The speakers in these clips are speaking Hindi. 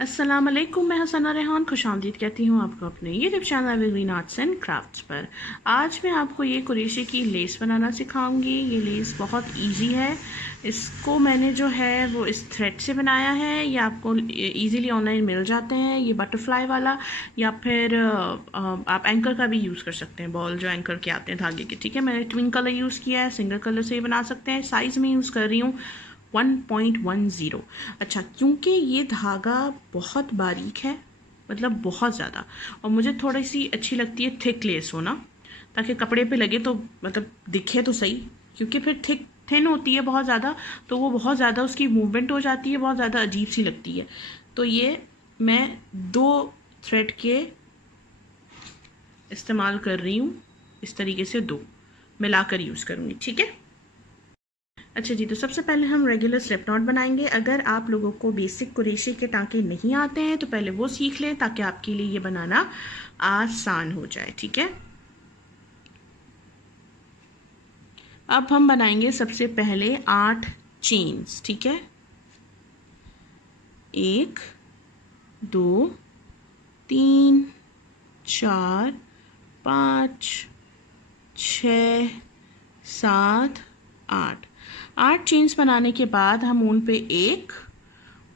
अस्सलाम वालेकुम, मैं हसना रेहान खुशामदीद कहती हूँ आपको अपने YouTube channel evergreen arts and crafts पर। आज मैं आपको ये कुरेशी की लेस बनाना सिखाऊंगी। ये लेस बहुत इजी है। इसको मैंने जो है वो इस थ्रेड से बनाया है। ये आपको इजीली ऑनलाइन मिल जाते हैं, ये बटरफ्लाई वाला, या फिर आप एंकर का भी यूज़ कर सकते हैं, बॉल जो एंकर के आते हैं धागे के। ठीक है, मैंने ट्विन कलर यूज़ किया है, सिंगल कलर से ही बना सकते हैं। साइज़ में यूज़ कर रही हूँ 1.10। अच्छा, क्योंकि ये धागा बहुत बारीक है, मतलब बहुत ज़्यादा, और मुझे थोड़ी सी अच्छी लगती है थिक लेस होना, ताकि कपड़े पे लगे तो मतलब दिखे तो सही। क्योंकि फिर थिन होती है बहुत ज़्यादा, तो वो बहुत ज़्यादा उसकी मूवमेंट हो जाती है, बहुत ज़्यादा अजीब सी लगती है। तो ये मैं 2 थ्रेड के इस्तेमाल कर रही हूँ, इस तरीके से 2 मिलाकर यूज़ करूँगी। ठीक है। अच्छा जी, तो सबसे पहले हम रेगुलर स्लिप नॉट बनाएंगे। अगर आप लोगों को बेसिक कुरेशी के टांके नहीं आते हैं तो पहले वो सीख लें, ताकि आपके लिए ये बनाना आसान हो जाए। ठीक है। अब हम बनाएंगे सबसे पहले 8 चेन्स। ठीक है, 1 2 3 4 5 6 7 8 8 चेन्स बनाने के बाद हम ऊन पे 1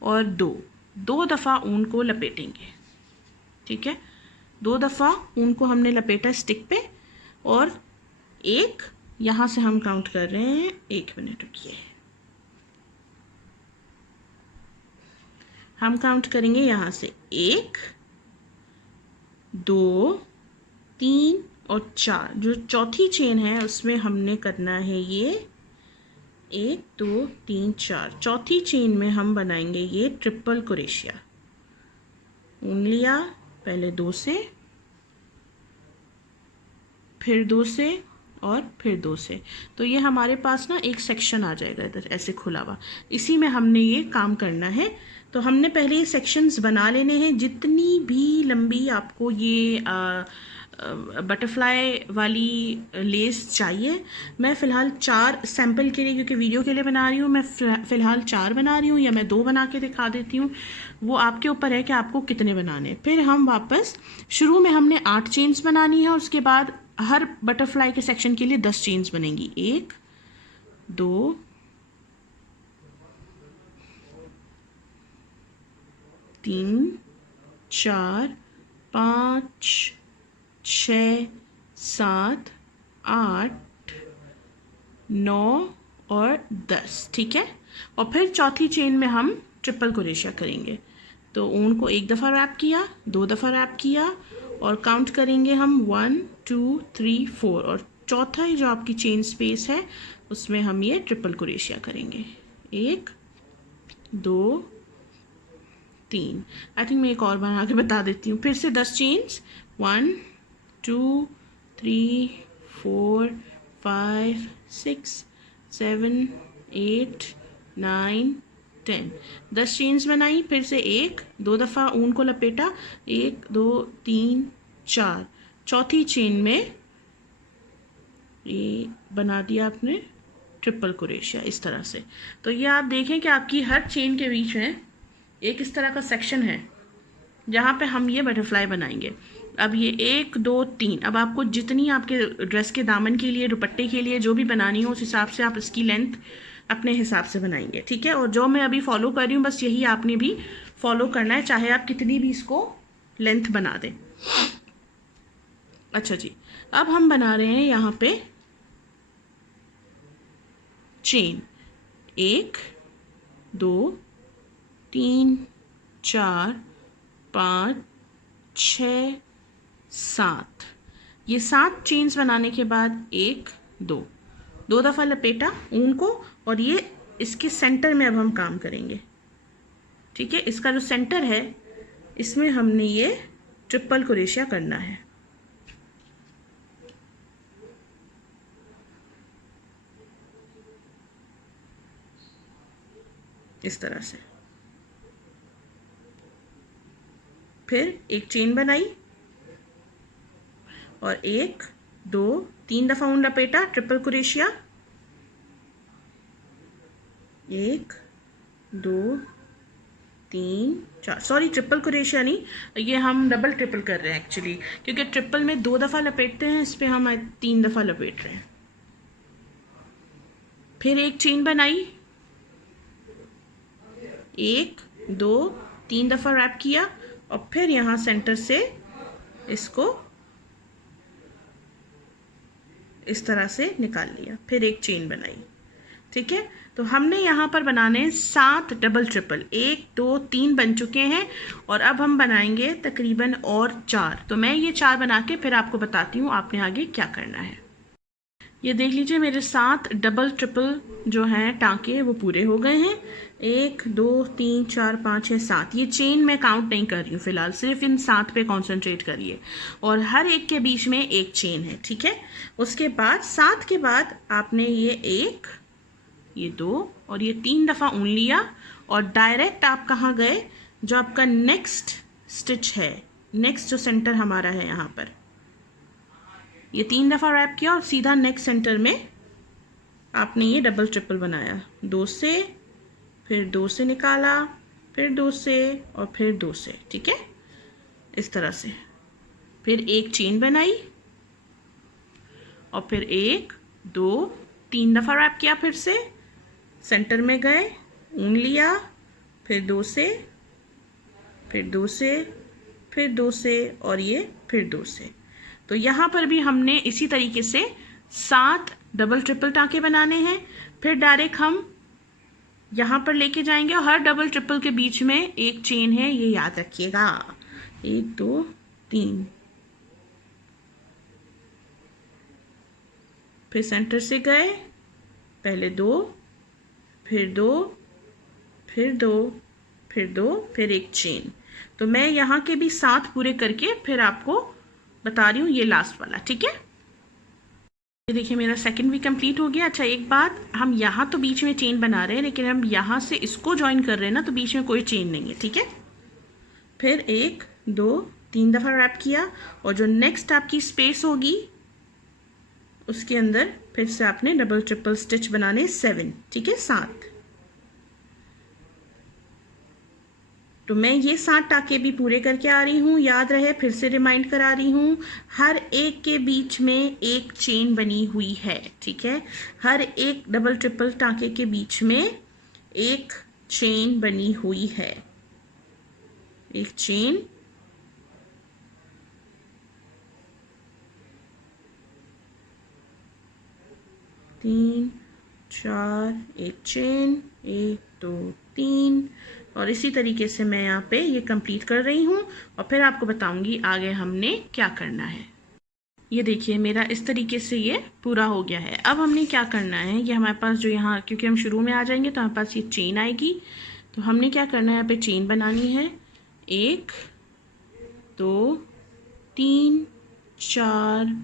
और 2 दफ़ा ऊन को लपेटेंगे। ठीक है, 2 दफ़ा ऊन को हमने लपेटा स्टिक पे, और 1 यहाँ से हम काउंट कर रहे हैं। 1 मिनट रुकिए, हम काउंट करेंगे यहाँ से 1 2 3 और 4। जो चौथी चेन है उसमें हमने करना है ये 1 2 3 4। चौथी चेन में हम बनाएंगे ये ट्रिपल कुरेशिया। ऊन लिया, पहले 2 से, फिर 2 से, और फिर 2 से। तो ये हमारे पास ना एक सेक्शन आ जाएगा इधर ऐसे खुला हुआ, इसी में हमने ये काम करना है। तो हमने पहले ये सेक्शंस बना लेने हैं। जितनी भी लंबी आपको ये बटरफ्लाई वाली लेस चाहिए, मैं फ़िलहाल 4 सैम्पल के लिए, क्योंकि वीडियो के लिए बना रही हूँ, मैं फ़िलहाल 4 बना रही हूँ, या मैं 2 बना के दिखा देती हूँ। वो आपके ऊपर है कि आपको कितने बनाने। फिर हम वापस शुरू में हमने 8 चेन्स बनानी है, उसके बाद हर बटरफ्लाई के सेक्शन के लिए 10 चेन्स बनेंगी। 1 2 3 4 5 6 7 8 9 और 10। ठीक है, और फिर चौथी चेन में हम ट्रिपल कुरेशिया करेंगे। तो ऊन को 1 दफ़ा रैप किया, 2 दफ़ा रैप किया, और काउंट करेंगे हम 1 2 3 4, और चौथा ही जो आपकी चेन स्पेस है उसमें हम ये ट्रिपल कुरेशिया करेंगे। 1 2 3। आई थिंक मैं एक और बना के बता देती हूँ। फिर से 10 चेन्स, 1 2 3 4 5 6 7 8 9 10। 10 चेन्स बनाई, फिर से 1 2 दफ़ा ऊन को लपेटा, 1 2 3 4। चौथी चेन में ये बना दिया आपने ट्रिपल कुरेशिया इस तरह से। तो ये आप देखें कि आपकी हर चेन के बीच में एक इस तरह का सेक्शन है जहाँ पे हम ये बटरफ्लाई बनाएंगे। अब ये 1 2 3, अब आपको जितनी आपके ड्रेस के दामन के लिए, दुपट्टे के लिए जो भी बनानी हो, उस हिसाब से आप इसकी लेंथ अपने हिसाब से बनाएंगे। ठीक है, और जो मैं अभी फॉलो कर रही हूँ बस यही आपने भी फॉलो करना है, चाहे आप कितनी भी इसको लेंथ बना दें। अच्छा जी, अब हम बना रहे हैं यहाँ पे चेन 1 2 3 4 5 6 7। ये 7 चेन्स बनाने के बाद 1 2 दफ़ा लपेटा ऊन को, और ये इसके सेंटर में अब हम काम करेंगे। ठीक है, इसका जो सेंटर है इसमें हमने ये ट्रिपल कुरेशिया करना है। इस तरह से। फिर एक चेन बनाई, और 1 2 3 दफ़ा ऊन लपेटा, ट्रिपल कुरेशिया, 1 2 3 4, सॉरी ट्रिपल क्रोशिया नहीं, ये हम डबल ट्रिपल कर रहे हैं एक्चुअली, क्योंकि ट्रिपल में 2 दफ़ा लपेटते हैं, इस पर हम 3 दफ़ा लपेट रहे हैं। फिर एक चेन बनाई, 1 2 3 दफ़ा रैप किया और फिर यहाँ सेंटर से इसको इस तरह से निकाल लिया, फिर एक चेन बनाई। ठीक है, तो हमने यहाँ पर बनाने 7 डबल ट्रिपल, 1 2 3 बन चुके हैं और अब हम बनाएंगे तकरीबन और 4। तो मैं ये 4 बना के फिर आपको बताती हूँ आपने आगे क्या करना है। ये देख लीजिए मेरे 7 डबल ट्रिपल जो हैं टांके वो पूरे हो गए हैं। 1 2 3 4 5 6 7, ये चेन मैं काउंट नहीं कर रही हूँ फिलहाल, सिर्फ इन 7 पे कॉन्सेंट्रेट करिए और हर एक के बीच में एक चेन है। ठीक है, उसके बाद 7 के बाद आपने ये 1 ये 2 और ये 3 दफ़ा ऊन लिया और डायरेक्ट आप कहाँ गए, जो आपका नेक्स्ट स्टिच है, नेक्स्ट जो सेंटर हमारा है यहाँ पर, ये 3 दफ़ा रैप किया और सीधा नेक्स्ट सेंटर में आपने ये डबल ट्रिपल बनाया, 2 से, फिर 2 से निकाला, फिर 2 से और फिर 2 से। ठीक है, इस तरह से फिर एक चेन बनाई और फिर 1 2 3 दफ़ा रैप किया, फिर से सेंटर में गए, ऊन लिया, फिर 2 से, फिर 2 से, फिर 2 से और ये फिर 2 से। तो यहाँ पर भी हमने इसी तरीके से 7 डबल ट्रिपल टाँके बनाने हैं। फिर डायरेक्ट हम यहाँ पर लेके जाएंगे और हर डबल ट्रिपल के बीच में एक चेन है, ये याद रखिएगा, 1 2 3। फिर सेंटर से गए, पहले 2, फिर 2, फिर 2, फिर 2, फिर एक चेन। तो मैं यहाँ के भी 7 पूरे करके फिर आपको बता रही हूँ ये लास्ट वाला। ठीक है, ये देखिए मेरा सेकंड भी कंप्लीट हो गया। अच्छा एक बात, हम यहाँ तो बीच में चेन बना रहे हैं, लेकिन हम यहाँ से इसको ज्वाइन कर रहे हैं ना, तो बीच में कोई चेन नहीं है। ठीक है, फिर 1 2 3 दफ़ा रैप किया और जो नेक्स्ट आपकी स्पेस होगी उसके अंदर फिर से आपने डबल ट्रिपल स्टिच बनाने 7। ठीक है, 7। तो मैं ये 7 टाके भी पूरे करके आ रही हूँ, याद रहे, फिर से रिमाइंड करा रही हूँ, हर एक के बीच में एक चेन बनी हुई है। ठीक है, हर एक डबल ट्रिपल टाके के बीच में एक चेन बनी हुई है, एक चेन, तीन 4, एक चेन, 1 2 3 और इसी तरीके से मैं यहाँ पे ये कंप्लीट कर रही हूँ और फिर आपको बताऊंगी आगे हमने क्या करना है। ये देखिए मेरा इस तरीके से ये पूरा हो गया है। अब हमने क्या करना है, ये हमारे पास जो यहाँ, क्योंकि हम शुरू में आ जाएंगे तो हमारे पास ये चेन आएगी, तो हमने क्या करना है, यहाँ पे चेन बनानी है, 1 2 3 4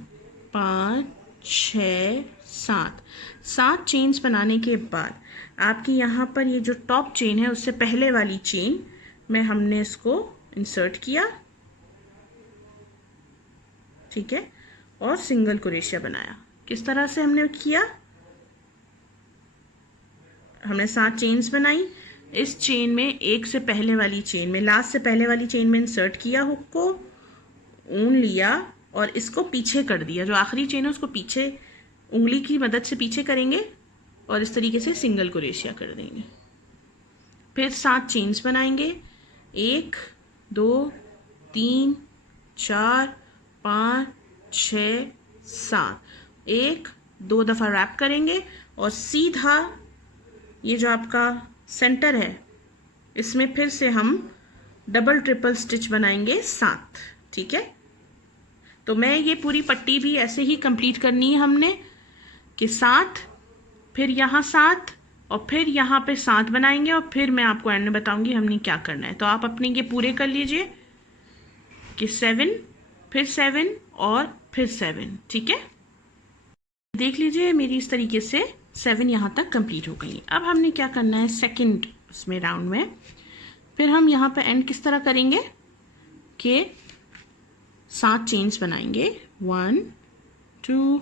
5 6 7 चेन्स बनाने के बाद आपकी यहाँ पर ये जो टॉप चेन है उससे पहले वाली चेन में हमने इसको इंसर्ट किया। ठीक है, और सिंगल क्रोशिया बनाया। किस तरह से हमने किया, हमने 7 चेन्स बनाई, इस चेन में एक से पहले वाली चेन में, लास्ट से पहले वाली चेन में इंसर्ट किया हुक को, ऊन लिया और इसको पीछे कर दिया, जो आखिरी चेन है उसको पीछे उंगली की मदद से पीछे करेंगे और इस तरीके से सिंगल क्रोशिया कर देंगे। फिर 7 चेन्स बनाएंगे, 1 2 3 4 5 6 7, 1 2 दफ़ा रैप करेंगे और सीधा ये जो आपका सेंटर है इसमें फिर से हम डबल ट्रिपल स्टिच बनाएंगे 7। ठीक है, तो मैं ये पूरी पट्टी भी ऐसे ही कंप्लीट करनी है हमने कि 7, फिर यहाँ 7 और फिर यहाँ पे 7 बनाएंगे और फिर मैं आपको एंड में बताऊंगी हमने क्या करना है। तो आप अपने ये पूरे कर लीजिए कि 7, फिर 7 और फिर 7। ठीक है, देख लीजिए मेरी इस तरीके से 7 यहाँ तक कंप्लीट हो गई। अब हमने क्या करना है सेकंड उसमें राउंड में, फिर हम यहाँ पे एंड किस तरह करेंगे कि 7 चेन्स बनाएंगे, 1 2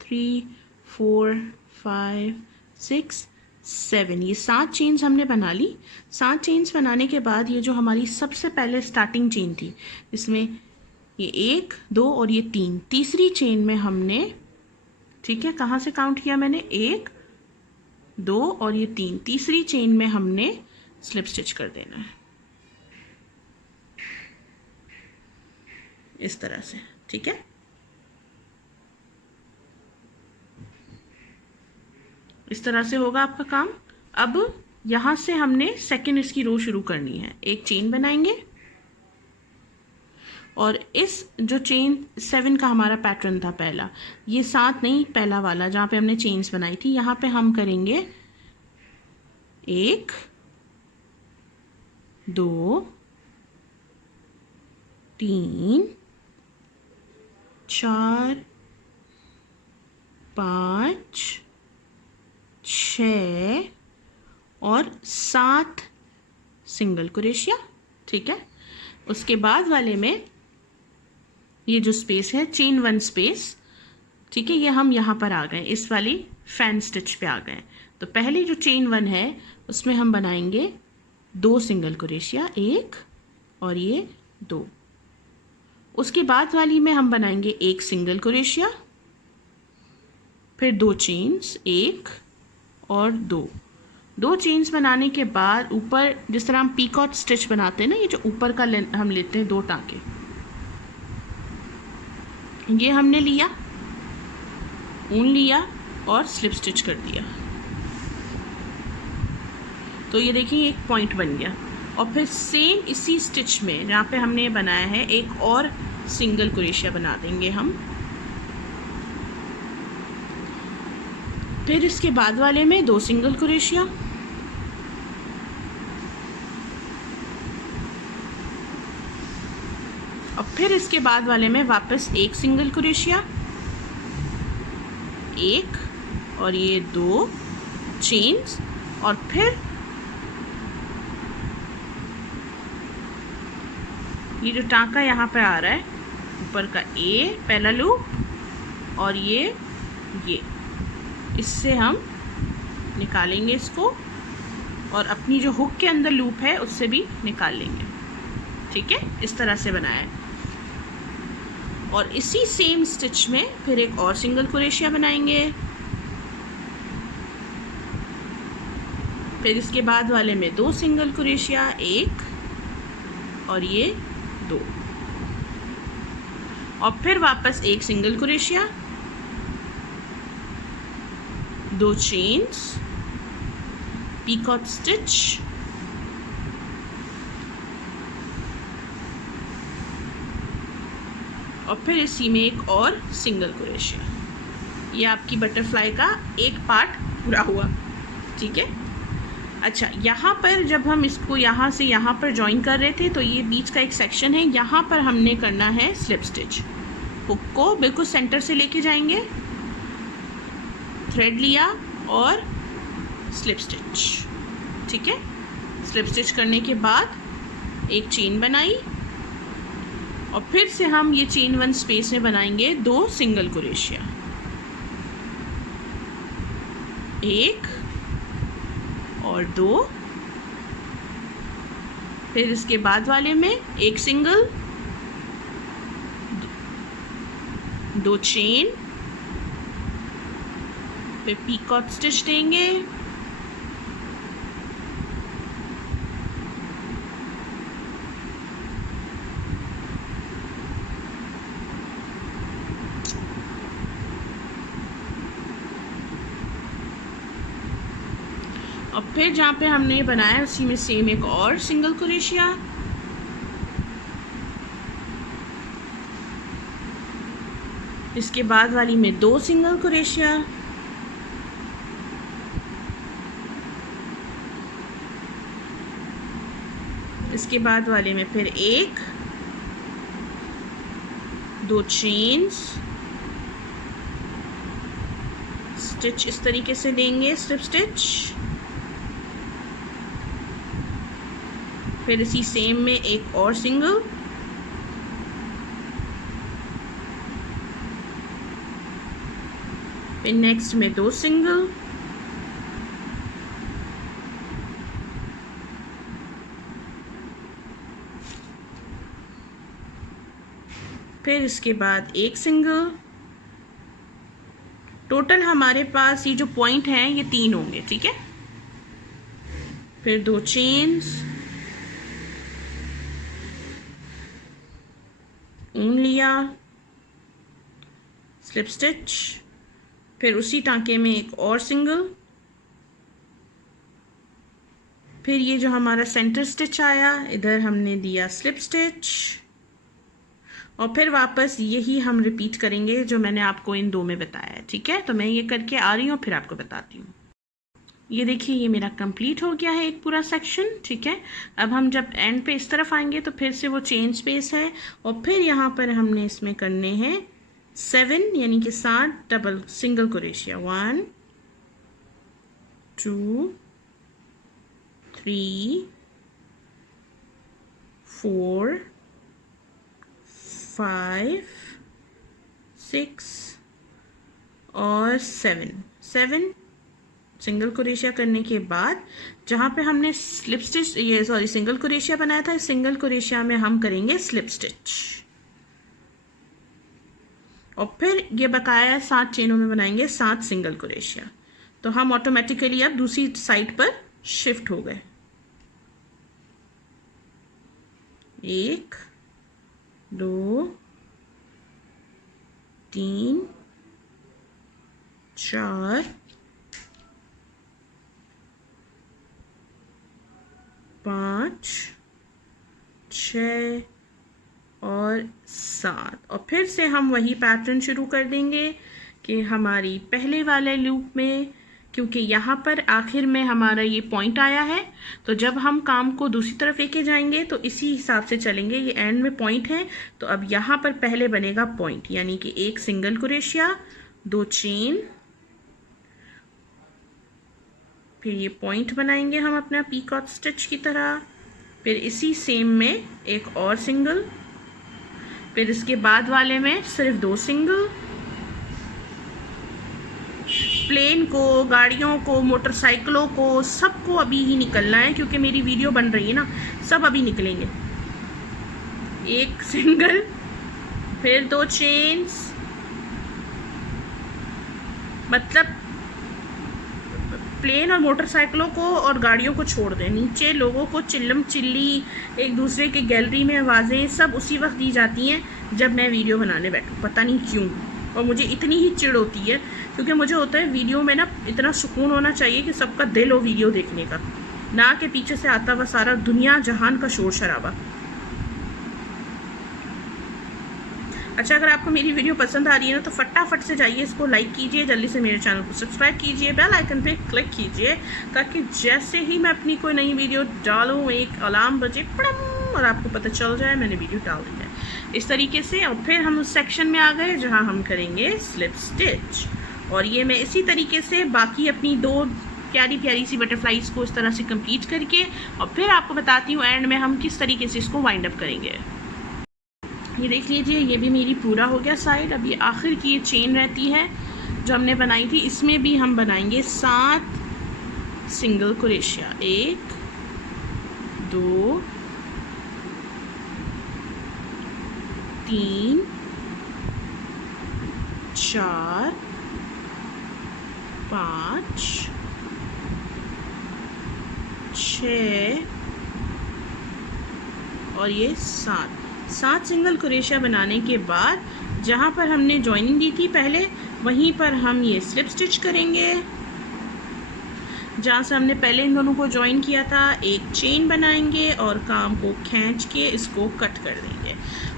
3 4 5 6 7, ये 7 चेन्स हमने बना ली। 7 चेन्स बनाने के बाद ये जो हमारी सबसे पहले स्टार्टिंग चेन थी, इसमें ये 1 2 और ये 3, तीसरी चेन में हमने, ठीक है, कहाँ से काउंट किया मैंने, 1 2 और ये 3, तीसरी चेन में हमने स्लिप स्टिच कर देना है इस तरह से, ठीक है। इस तरह से होगा आपका काम। अब यहाँ से हमने सेकेंड इसकी रो शुरू करनी है। एक चेन बनाएंगे और इस जो चेन 7 का हमारा पैटर्न था पहला, ये 7 नहीं, पहला वाला जहाँ पे हमने चेन्स बनाई थी, यहाँ पे हम करेंगे 1 2 3 4 5 6 और 7 सिंगल क्रोशिया, ठीक है। उसके बाद वाले में ये जो स्पेस है, चेन 1 स्पेस, ठीक है, ये हम यहाँ पर आ गए, इस वाली फैन स्टिच पे आ गए। तो पहले जो चेन 1 है उसमें हम बनाएंगे 2 सिंगल क्रोशिया, 1 और ये 2। उसके बाद वाली में हम बनाएंगे 1 सिंगल क्रोशिया, फिर 2 चेन्स, 1 और 2 चेन्स बनाने के बाद ऊपर जिस तरह हम पीकॉट स्टिच बनाते हैं ना, ये जो ऊपर का हम लेते हैं 2 टाँके, ये हमने लिया, ऊन लिया और स्लिप स्टिच कर दिया। तो ये देखिए एक पॉइंट बन गया। और फिर सेम इसी स्टिच में जहाँ पे हमने बनाया है एक और सिंगल क्रोशिया बना देंगे हम। फिर इसके बाद वाले में 2 सिंगल क्रोशिया, और फिर इसके बाद वाले में वापस 1 सिंगल क्रोशिया, 1 और ये 2 चेन्स, और फिर ये जो टाँका यहाँ पे आ रहा है ऊपर का, ए पहला लूप और ये इससे हम निकालेंगे इसको, और अपनी जो हुक के अंदर लूप है उससे भी निकाल लेंगे, ठीक है। इस तरह से बनाया है। और इसी सेम स्टिच में फिर एक और सिंगल क्रोशिया बनाएंगे। फिर इसके बाद वाले में 2 सिंगल क्रोशिया, 1 और ये 2, और फिर वापस 1 single crochet, 2 chains, picot stitch, और फिर इसी में एक और सिंगल क्रोशिया। ये आपकी बटरफ्लाई का एक पार्ट पूरा हुआ, ठीक है। अच्छा, यहाँ पर जब हम इसको यहाँ से यहाँ पर ज्वाइन कर रहे थे तो ये बीच का एक सेक्शन है, यहाँ पर हमने करना है स्लिप स्टिच। हुक को बिल्कुल सेंटर से लेके जाएंगे, थ्रेड लिया और स्लिप स्टिच, ठीक है। स्लिप स्टिच करने के बाद एक चेन बनाई, और फिर से हम ये चेन 1 स्पेस में बनाएंगे 2 सिंगल क्रोशिया, 1 और 2, फिर इसके बाद वाले में 1 सिंगल, 2 चेन, फिर पीकॉट स्टिच देंगे, और फिर जहाँ पे हमने बनाया उसी में सेम एक और सिंगल क्रोशिया, इसके बाद वाली में 2 सिंगल क्रोशिया, इसके बाद वाले में फिर 1, 2 चेन्स, स्टिच इस तरीके से देंगे, स्लिप स्टिच, फिर इसी सेम में एक और सिंगल, फिर नेक्स्ट में 2 सिंगल, फिर इसके बाद एक सिंगल। टोटल हमारे पास ये जो पॉइंट हैं ये 3 होंगे, ठीक है। फिर 2 चेन्स, ऊन लिया, स्लिप स्टिच, फिर उसी टांके में एक और सिंगल, फिर ये जो हमारा सेंटर स्टिच आया इधर हमने दिया स्लिप स्टिच, और फिर वापस यही हम रिपीट करेंगे जो मैंने आपको इन 2 में बताया है, ठीक है। तो मैं ये करके आ रही हूँ, फिर आपको बताती हूँ। ये देखिए ये मेरा कंप्लीट हो गया है एक पूरा सेक्शन, ठीक है। अब हम जब एंड पे इस तरफ आएंगे तो फिर से वो चेन स्पेस है, और फिर यहाँ पर हमने इसमें करने हैं 7 यानी कि 7 डबल सिंगल क्रोशिया। 1 2 3 4 5 6 और 7 सिंगल क्रोशिया करने के बाद जहाँ पे हमने स्लिप स्टिच सिंगल क्रोशिया बनाया था, इस सिंगल क्रोशिया में हम करेंगे स्लिप स्टिच, और फिर ये बकाया 7 चेनों में बनाएंगे 7 सिंगल क्रोशिया। तो हम ऑटोमेटिकली अब दूसरी साइड पर शिफ्ट हो गए। 1 2 3 4 5 6 और 7, और फिर से हम वही पैटर्न शुरू कर देंगे कि हमारी पहले वाले लूप में, क्योंकि यहाँ पर आखिर में हमारा ये पॉइंट आया है, तो जब हम काम को दूसरी तरफ लेके जाएंगे तो इसी हिसाब से चलेंगे। ये एंड में पॉइंट है, तो अब यहाँ पर पहले बनेगा पॉइंट, यानी कि एक सिंगल क्रोशिया, 2 चेन, फिर ये पॉइंट बनाएंगे हम अपना पीकॉक स्टिच की तरह, फिर इसी सेम में एक और सिंगल, फिर इसके बाद वाले में सिर्फ 2 सिंगल। प्लेन को, गाड़ियों को, मोटरसाइकिलों को, सबको अभी ही निकलना है, क्योंकि मेरी वीडियो बन रही है ना, सब अभी निकलेंगे। एक सिंगल, फिर 2 चेन्स, मतलब प्लेन और मोटरसाइकिलों को और गाड़ियों को छोड़ दें। नीचे लोगों को चिल्लम चिल्ली, एक दूसरे के गैलरी में आवाज़ें सब उसी वक्त दी जाती हैं जब मैं वीडियो बनाने बैठूँ, पता नहीं क्यों। और मुझे इतनी ही चिढ़ होती है, क्योंकि मुझे होता है वीडियो में ना इतना सुकून होना चाहिए कि सबका दिल हो वीडियो देखने का, ना कि पीछे से आता हुआ सारा दुनिया जहान का शोर शराबा। अच्छा, अगर आपको मेरी वीडियो पसंद आ रही है ना तो फटाफट से जाइए, इसको लाइक कीजिए, जल्दी से मेरे चैनल को सब्सक्राइब कीजिए, बेल आइकन पे क्लिक कीजिए, ताकि जैसे ही मैं अपनी कोई नई वीडियो डालूँ एक अलार्म बजे पड़म और आपको पता चल जाए मैंने वीडियो डाल दी है, इस तरीके से। और फिर हम उस सेक्शन में आ गए जहाँ हम करेंगे स्लिप स्टिच, और ये मैं इसी तरीके से बाकी अपनी 2 प्यारी प्यारी सी बटरफ्लाइज को इस तरह से कंप्लीट करके, और फिर आपको बताती हूँ एंड में हम किस तरीके से इसको वाइंड अप करेंगे। ये देख लीजिए, ये भी मेरी पूरा हो गया साइड। अब ये आखिर की ये चेन रहती है जो हमने बनाई थी, इसमें भी हम बनाएंगे 7 सिंगल क्रोशिया। 1 2 3 4 5 6 और ये 7 सिंगल क्रोशिया बनाने के बाद जहाँ पर हमने जॉइनिंग दी थी पहले, वहीं पर हम ये स्लिप स्टिच करेंगे। जहाँ से हमने पहले इन दोनों को जॉइन किया था, एक चेन बनाएंगे और काम को खींच के इसको कट कर देंगे,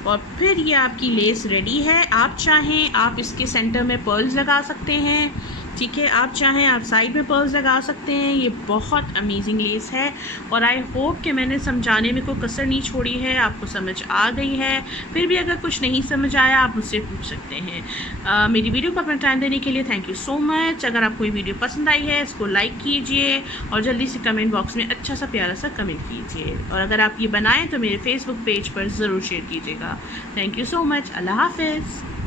और फिर ये आपकी लेस रेडी है। आप चाहें आप इसके सेंटर में पर्ल्स लगा सकते हैं, ठीक है, आप चाहें आप साइड में पर्ल्स लगा सकते हैं। ये बहुत अमेजिंग लेस है, और आई होप कि मैंने समझाने में कोई कसर नहीं छोड़ी है, आपको समझ आ गई है। फिर भी अगर कुछ नहीं समझ आया आप मुझसे पूछ सकते हैं। मेरी वीडियो को अपना टाइम देने के लिए थैंक यू सो मच। अगर आपको ये वीडियो पसंद आई है इसको लाइक कीजिए, और जल्दी से कमेंट बॉक्स में अच्छा सा प्यारा सा कमेंट कीजिए, और अगर आप ये बनाएं तो मेरे फेसबुक पेज पर ज़रूर शेयर कीजिएगा। Thank you so much. अल्लाह हाफिज़।